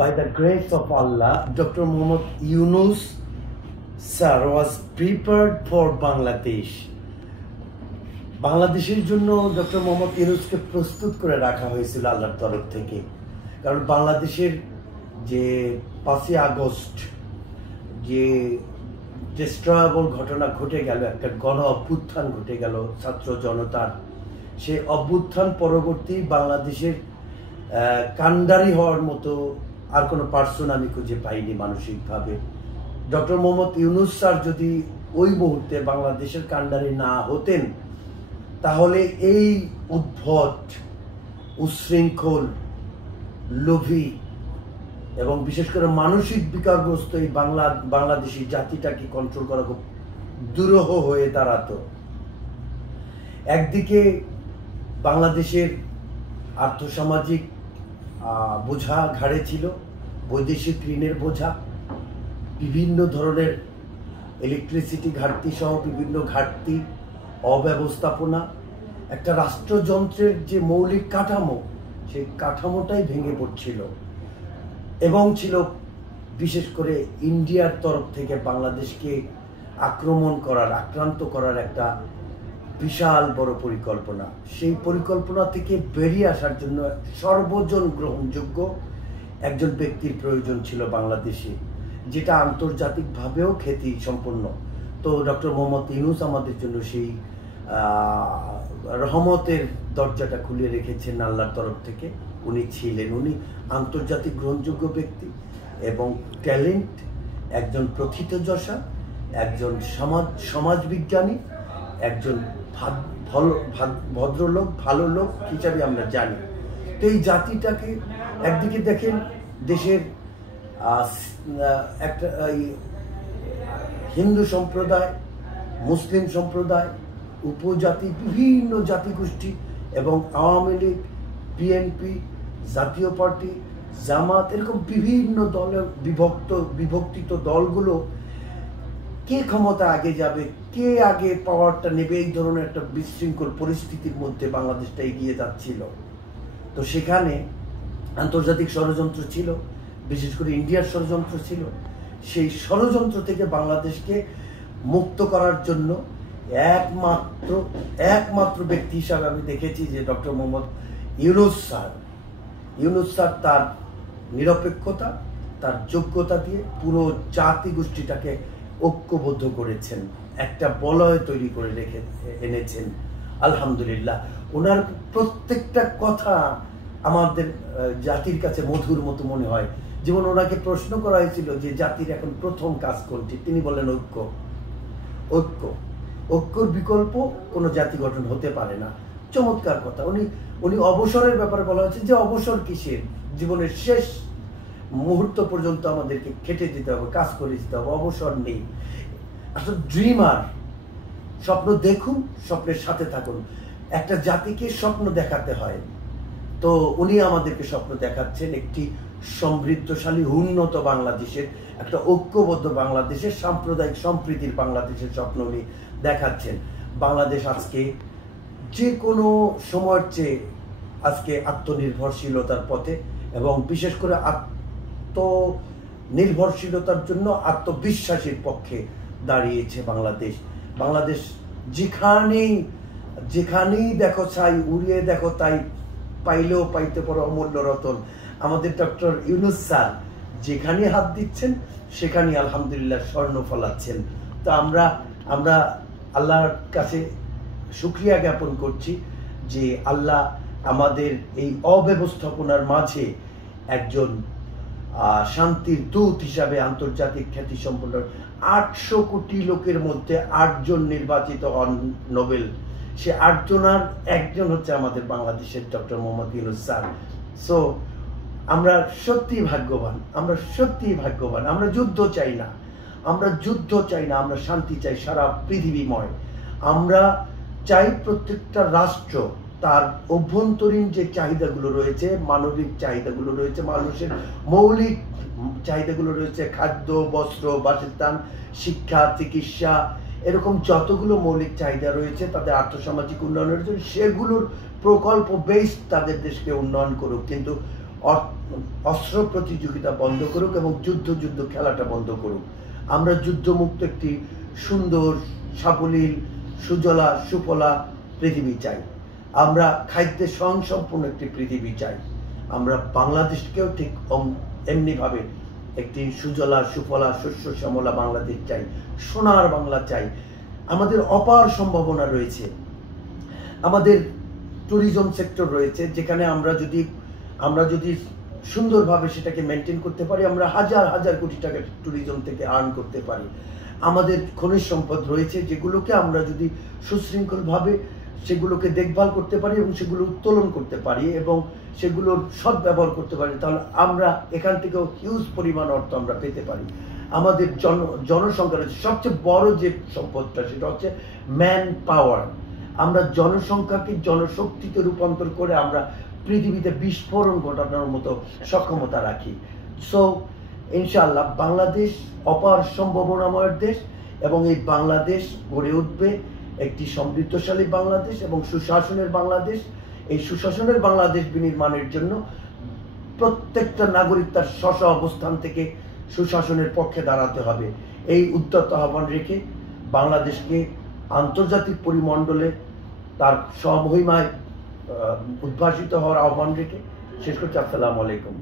by the grace of Allah, Dr. Muhammad Yunus sir was prepared for Bangladesh. বাংলাদেশের জন্য doctor Mohammad ইউনূসকে প্রস্তুত করে রাখা হয়েছিল আল্লাহর তরফ থেকে। কারণ বাংলাদেশের যে 5ই আগস্ট যে ডিস্ট্রয়েবল ঘটনা ঘটে গেল, একটা গণ অভ্যুত্থান ঘটে গেল ছাত্র জনতার, সেই অভ্যুত্থান পরবর্তী বাংলাদেশের কান্ডারি হওয়ার মতো আর কোনো পার্সন আমি খুঁজে পাইনি মানসিকভাবে। ডক্টর মোহাম্মদ ইউনূস স্যার যদি ওই মুহূর্তে বাংলাদেশের কান্ডারি না হতেন, তাহলে এই উদ্ভট, উচ্ছৃঙ্খল, লোভী এবং বিশেষ করে মানসিক বিকারগ্রস্ত এই বাংলাদেশি জাতিটাকে কন্ট্রোল করা খুব দুরূহ হয়ে দাঁড়াতো। একদিকে বাংলাদেশের আর্থসামাজিক বোঝা ঘাড়ে ছিল, বৈদেশিক ঋণের বোঝা, বিভিন্ন ধরনের ইলেকট্রিসিটি ঘাটতি সহ বিভিন্ন ঘাটতি, অব্যবস্থাপনা, একটা রাষ্ট্রযন্ত্রের যে মৌলিক কাঠামো, সেই কাঠামোটাই ভেঙে পড়ছিল। এবং ছিল বিশেষ করে ইন্ডিয়ার তরফ থেকে বাংলাদেশকে আক্রমণ করার, আক্রান্ত করার একটা বিশাল বড় পরিকল্পনা। সেই পরিকল্পনা থেকে বেরিয়ে আসার জন্য সর্বজন গ্রহণযোগ্য একজন ব্যক্তির প্রয়োজন ছিল বাংলাদেশে, যেটা আন্তর্জাতিকভাবেও খ্যাতি সম্পন্ন। তো ডক্টর মোহাম্মদ ইউনূস আমাদের জন্য সেই রহমতের দরজাটা খুলে রেখেছেন আল্লাহর তরফ থেকে। উনি ছিলেন, উনি আন্তর্জাতিক গ্রহণযোগ্য ব্যক্তি এবং ট্যালেন্ট, একজন প্রথিতযশা, একজন সমাজবিজ্ঞানী, একজন ভদ্রলোক, ভালো লোক হিসাবে আমরা জানি। তো এই জাতিটাকে একদিকে দেখেন, দেশের একটা হিন্দু সম্প্রদায়, মুসলিম সম্প্রদায়, উপজাতি, বিভিন্ন জাতিগোষ্ঠী এবং আওয়ামী লীগ, বিএনপি, জাতীয় পার্টি, জামাত, এরকম বিভিন্ন দলের বিভক্তিত দলগুলো কে ক্ষমতা আগে যাবে, কে আগে পাওয়ারটা নেবে, এই ধরনের একটা বিশৃঙ্খল পরিস্থিতির মধ্যে বাংলাদেশটা এগিয়ে যাচ্ছিল। তো সেখানে আন্তর্জাতিক ষড়যন্ত্র ছিল, বিশেষ করে ইন্ডিয়ার ষড়যন্ত্র ছিল। সেই ষড়যন্ত্র থেকে বাংলাদেশকে মুক্ত করার জন্য একমাত্র ব্যক্তি হিসাবে আমি দেখেছি যে ডক্টর মোহাম্মদ ইউনূস স্যার তার নিরপেক্ষতা, তার যোগ্যতা দিয়ে পুরো জাতি গোষ্ঠীটাকে ঐক্যবদ্ধ করেছেন, একটা বলয় তৈরি করে এনেছেন। আলহামদুলিল্লাহ, ওনার প্রত্যেকটা কথা আমাদের জাতির কাছে মধুর মতো মনে হয়। যেমন ওনাকে প্রশ্ন করা হয়েছিল যে জাতির এখন প্রথম কাজ কোনটি, তিনি বললেন ঐক্যর বিকল্প কোনো জাতি গঠন হতে পারে না। চমৎকার কথা। উনি অবসরের ব্যাপারে বলা হয়েছে যে অবসর কিসের, জীবনের শেষ মুহূর্ত পর্যন্ত আমাদেরকে খেটে যেতে হবে, কাজ করে যেতে হবে, অবসর নেই। আসলে ড্রিমার, স্বপ্ন দেখুন, স্বপ্নের সাথে থাকুন। একটা জাতিকে স্বপ্ন দেখাতে হয়, তো উনি আমাদেরকে স্বপ্ন দেখাচ্ছেন একটি সমৃদ্ধশালী, উন্নত বাংলাদেশের, একটা ঐক্যবদ্ধ বাংলাদেশের, সাম্প্রদায়িক সম্প্রীতির বাংলাদেশের স্বপ্ন উনি দেখাচ্ছেন। বাংলাদেশ আজকে যে কোনো সময়ের চেয়ে আজকে আত্মনির্ভরশীলতার পথে, এবং বিশেষ করে আত্মনির্ভরশীলতার জন্য আত্মবিশ্বাসের পক্ষে দাঁড়িয়েছে বাংলাদেশ। যেখানেই দেখো ছাই, উড়িয়ে দেখো তাই, পাইলেও পাইতে পারো অমূল্য রতন। আমাদের ডক্টর ইউনূস স্যার যেখানে হাত দিচ্ছেন সেখানে আলহামদুলিল্লাহ স্বর্ণ ফলাচ্ছেন। তো আমরা আল্লাহর কাছে শুকরিয়া জ্ঞাপন করছি যে আল্লাহ আমাদের এই অব্যবস্থাপনার মাঝে একজন শান্তির দূত হিসাবে আন্তর্জাতিক খ্যাতি সম্পন্ন 800 কোটি লোকের মধ্যে 8 জন নির্বাচিত হন নোবেল। সে 8 জনের একজন হচ্ছে আমাদের বাংলাদেশের doctor Mohammad Yunus sir. So আমরা সত্যিই ভাগ্যবান, আমরা যুদ্ধ চাই না, আমরা শান্তি চাই সারা পৃথিবীময়। আমরা চাই প্রত্যেকটা রাষ্ট্র তার অভ্যন্তরীণ যে চাহিদাগুলো রয়েছে, মানবিক চাহিদাগুলো রয়েছে, মানুষের মৌলিক চাহিদাগুলো রয়েছে, খাদ্য, বস্ত্র, বাসস্থান, শিক্ষা, চিকিৎসা, এরকম যতগুলো মৌলিক চাহিদা রয়েছে তাদের আর্থসামাজিক উন্নয়নের জন্য সেগুলোর প্রকল্প বেসড তাদের দেশকে উন্নয়ন করুক। কিন্তু অস্ত্র প্রতিযোগিতা বন্ধ করুক এবং যুদ্ধ খেলাটা বন্ধ করুক। আমরা যুদ্ধমুক্ত একটি সুন্দর, সাবলীল, সুজলা সুফলা পৃথিবী চাই। আমরা খাদ্যে স্বয়ংসম্পূর্ণ একটি পৃথিবী চাই। আমরা বাংলাদেশকেও ঠিক এমনিভাবে একটি সুজলা সুফলা শস্য শ্যামলা বাংলাদেশ চাই, সোনার বাংলা চাই। আমাদের অপার সম্ভাবনা রয়েছে। আমাদের ট্যুরিজম সেক্টর রয়েছে, যেখানে আমরা যদি সুন্দরভাবে সেটাকে মেনটেন করতে পারি, আমরা হাজার হাজার কোটি টাকা ট্যুরিজম থেকে আর্ন করতে পারি। আমাদের খনিজ সম্পদ রয়েছে, যেগুলোকে আমরা যদি সুশৃঙ্খলভাবে সেগুলোকে দেখভাল করতে পারি এবং সেগুলো উত্তোলন করতে পারি এবং সেগুলোর সদ্ব্যবহার করতে পারি, তাহলে আমরা এখান থেকেও হিউজ পরিমাণ অর্থ আমরা পেতে পারি। আমাদের জনসংখ্যা রয়েছে, সবচেয়ে বড় যে সম্পদটা সেটা হচ্ছে ম্যান পাওয়ার। আমরা জনসংখ্যাকে জনশক্তিতে রূপান্তর করে আমরা পৃথিবীতে বিস্ফোরণ ঘটানোর মতো সক্ষমতা রাখি। সো ইনশাআল্লাহ বাংলাদেশ অপার সম্ভাবনাময় দেশ, এবং এই বাংলাদেশ গড়ে উঠবে একটি সমৃদ্ধশালী বাংলাদেশ এবং সুশাসনের বাংলাদেশ। এই সুশাসনের বাংলাদেশ বিনির্মাণের জন্য প্রত্যেকটা নাগরিক তার স্ব অবস্থান থেকে সুশাসনের পক্ষে দাঁড়াতে হবে। এই উদ্যত আহ্বান রেখে বাংলাদেশকে আন্তর্জাতিক পরিমণ্ডলে তার স্বমহিমায় উদ্ভাসিত হওয়ার আহ্বান রেখে শেষ করছি। আসসালামু আলাইকুম।